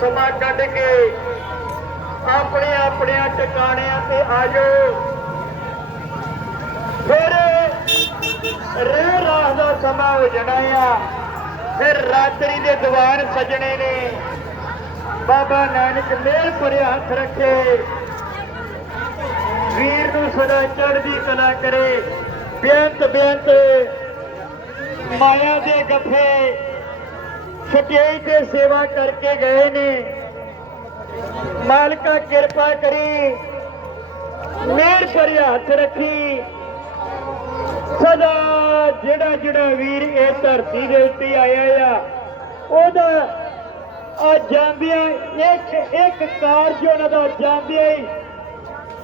ਸਮਾਂ ਕੱਢ ਕੇ ਆਪਣੇ ਆਪਣੇ ਟਿਕਾਣਿਆਂ ਤੇ ਆ ਫਿਰ ਰਹਿ ਰਾਹ ਦਾ ਸਮਾਂ ਹੋ ਜਾਣਾ ਆ। ਫਿਰ ਰਾਤਰੀ ਦੇ ਦੀਵਾਨ ਸਜਣੇ ਨੇ। ਬਾਬਾ ਨਾਨਕ ਮੇਲ ਭਰਿਆ ਹੱਥ ਰੱਖੇ। ਵੀਰ ਨੂੰ ਸਦਾ ਚੜ੍ਹਦੀ ਕਲਾ ਕਰੇ। ਬੇਅੰਤ ਬੇਅੰਤ ਮਾਇਆ ਦੇ ਗੱਫੇ ਛਟਿਆਈ ਤੇ ਸੇਵਾ ਕਰਕੇ ਗਏ ਨੇ। ਮਾਲਕਾ ਕਿਰਪਾ ਕਰੀ, ਮੇਰ ਭਰਿਆ ਹੱਥ ਰੱਖੀ। ਸਦਾ ਜਿਹੜਾ ਜਿਹੜਾ ਵੀਰ ਇਹ ਧਰਤੀ ਦੇ ਉੱਤੇ ਆਇਆ ਆ, ਉਹਦਾ ਆ ਜਾਂਦਿਆਂ ਇੱਕ ਇੱਕ ਕਾਰਜ ਉਹਨਾਂ ਦਾ ਜਾਂਦਿਆਂ ਹੀ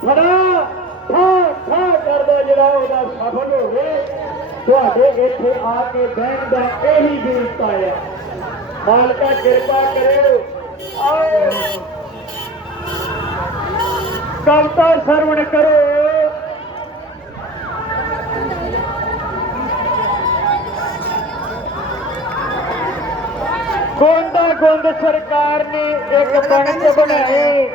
ਫੜਾ ਠਾ ਠਾ ਕਰਦਾ ਜਿਹੜਾ ਉਹਦਾ ਸਫਲ ਹੋਵੇ। ਤੁਹਾਡੇ ਇੱਥੇ ਆ ਕੇ ਬਹਿਣ ਦਾ ਇਹੀ ਬੇਨਤਾ ਆ ਮਾਲਕਾ ਕਿਰਪਾ ਕਰਿਓ। ਆਓ। ਕਵਤਾ ਸਰਵਣ ਕਰੋ। ਗੋਂਦਾ ਗੁੰਦ ਸਰਕਾਰ ਨੇ ਇੱਕ ਪੰਜ ਬਣਾਏ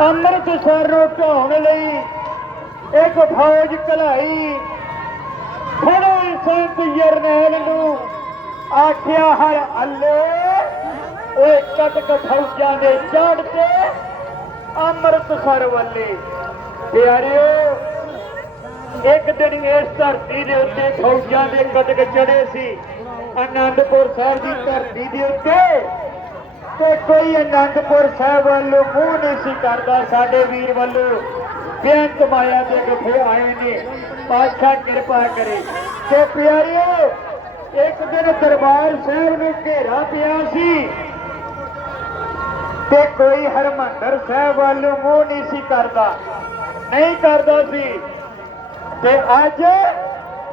ਅੰਮ੍ਰਿਤਸਰ ਨੂੰ ਢਾਉਣ ਲਈ ਇੱਕ ਫੌਜ ਕਲਾਈ ਖੜੇ ਸੰਤ ਨੂੰ ਆਖਿਆ ਹਰ ਅੱਲੇ, ਓਏ ਕਟਕ ਫੌਜਾਂ ਦੇ ਚੜ੍ਹ ਤੇ ਅੰਮ੍ਰਿਤਸਰ ਵੱਲੇ। ਪਿਆਰਿਓ, ਇੱਕ ਦਿਨ ਇਸ ਧਰਤੀ ਦੇ ਉੱਤੇ ਫੌਜਾਂ ਦੇ ਕਟਕ ਚੜੇ ਸੀ। ਆਨੰਦਪੁਰ ਸਾਹਿਬ ਦੀ ਧਰਤੀ ਦੇ ਉੱਤੇ। ਤੇ ਕੋਈ ਆਨੰਦਪੁਰ ਸਾਹਿਬ ਵੱਲੋਂ ਮੂੰਹ ਨਹੀਂ ਸੀ ਕਰਦਾ, ਸਾਡੇ ਵੀਰ ਵੱਲੋਂ ਬੇਅੰਤ ਮਾਇਆ ਦੇ ਗੱਫੇ ਆਏ ਨੇ। ਪਾਤਸ਼ਾਹ ਕਿਰਪਾ ਕਰੇ। ਤੇ ਪਿਆਰਿਓ, ਇੱਕ ਦਿਨ ਦਰਬਾਰ ਸਾਹਿਬ ਨੂੰ ਘੇਰਾ ਪਿਆ ਸੀ ਤੇ ਕੋਈ ਹਰਮੰਦਰ ਸਾਹਿਬ ਵੱਲੋਂ ਮੂੰਹ ਨਹੀਂ ਸੀ ਕਰਦਾ। ਨਹੀਂ ਕਰਦਾ ਸੀ। ਤੇ ਅੱਜ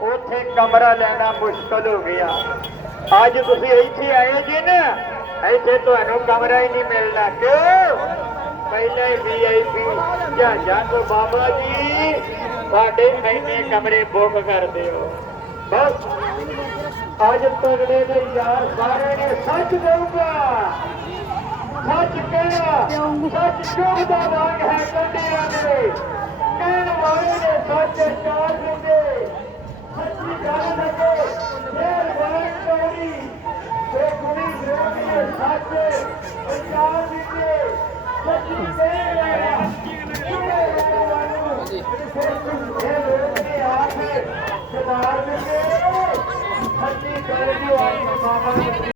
ਉਥੇ ਕਮਰਾ ਲੈਣਾ ਮੁਸ਼ਕਲ ਹੋ ਗਿਆ। ਅੱਜ ਤੁਸੀਂ ਇੱਥੇ ਆਏ ਜੀ ਨਾ, ਇੱਥੇ ਤੁਹਾਨੂੰ ਕਮਰਾ ਹੀ ਨਹੀਂ ਮਿਲਣਾ ਕਿਉਂ? ਪਹਿਲਾਂ ਹੀ ਵੀਆਈਪੀ ਜਹਾਜ਼ਾਂ ਤੋਂ ਬਾਬਾ ਜੀ ਤੁਹਾਡੇ ਮਹੀਨੇ ਕਮਰੇ ਬੁੱਕ ਕਰਦੇ ਹੋ ਬਸ ਅੱਜ ਤਗੜੇ ਦੇ ਯਾਰ ਸਾਰੇ ਨੇ ਸੱਚ ਦੇਊਗਾ ਸੱਚ ਕਹਿਣਾ ਸੱਚ ਚੁਗਦਾ ਵਾਂਗ ਹੈ ਕੰਡਿਆਂ ਦੇ ਕਹਿਣ ਵਾਲੇ ਨੇ ਸੱਚ ਚਾਰ ਦਿੰਦੇ ਸੱਚੀ ਗੱਲ ਲੱਗੇ ਫੇਰ ਵਾਂਗ ਚੋਰੀ ਤੇ ਕੁੜੀ ਵਿਰੋਧੀ ਨੇ ਸੱਚ ਚਾਰ ਦਿੰਦੇ ਸੱਚੀ ਕਹਿ ਰਿਹਾ ਇਹ ਲੋਕ ਨੇ ਆ ਕੇ ਸਦਾਰ ਦਿੰਦੇ ਸੱਚੀ ਗੱਲ ਦੀ ਆਈ ਬਾਬਾ